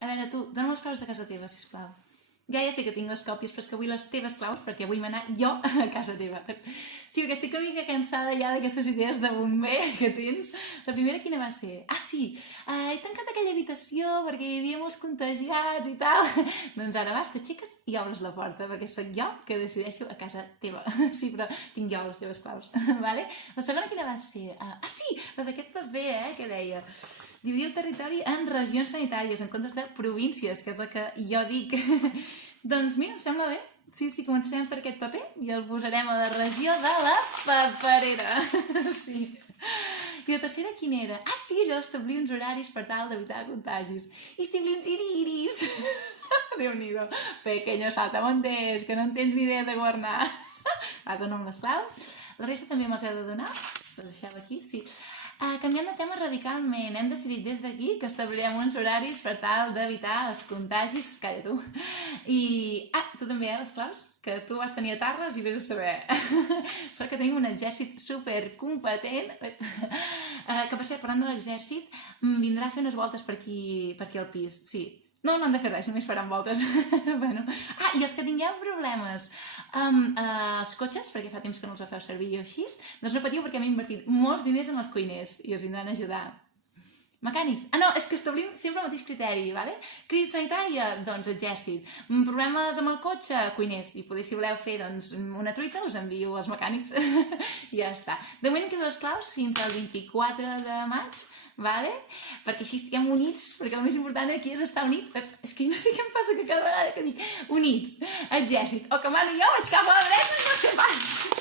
A veure, tu, dóna'm les claus de casa teva, sisplau. Ja sé que tinc les còpies, però és que vull les teves claus perquè vull anar jo a casa teva. Sí, perquè estic una mica cansada ja d'aquestes idees de bomber que tens. La primera quina va ser? Ah, sí, he tancat aquella habitació perquè hi havia molts contagiats i tal. Doncs ara vas, t'aixeques i obres la porta, perquè sóc jo que decideixo a casa teva. Sí, però tinc jo les teves claus, vale? La segona quina va ser? Sí, la d'aquest paper, que deia dividir el territori en regions sanitàries en comptes de províncies, que és la que jo dic. Doncs mira, em sembla bé. Sí, començarem per aquest paper i el posarem a la regió de la paperera. Sí. I la tercera quina era? Sí, allò, establir uns horaris per tal d'evitar contagis. I establir uns iriris. Déu-n'hi-do. Pequeño saltamontes, que no en tens ni idea de governar. Dona'm les claus. La resta també me'ls heu de donar. Les deixeu aquí, sí. Canviant de tema radicalment, hem decidit des d'aquí que establirem uns horaris per tal d'evitar els contagis. Calla tu. I, tu també, les claus? Que tu vas tenir a Tarres i vés a saber. Sort que tenim un exèrcit supercompetent. Que per cert, parlant de l'exèrcit, vindrà a fer unes voltes per aquí al pis, sí. No han de fer res, només faran voltes. Bueno. I els que tingueu problemes amb els cotxes, perquè fa temps que no els feu servir i així, doncs no patiu perquè hem invertit molts diners en els cuiners i us vindran a ajudar. Mecànics. No, és que establim sempre el mateix criteri, vale? Crisi sanitària, doncs exèrcit. Problemes amb el cotxe, cuiners. I poder, si voleu fer doncs, una truita, us envio els mecànics. I ja està. De moment queden les claus fins al 24 de maig, vale? Perquè així estiguem units, perquè el més important aquí és estar units. És que no sé què em passa que cada vegada que dic units, exèrcit, o que mano jo vaig cap a la dreta, no sé pas.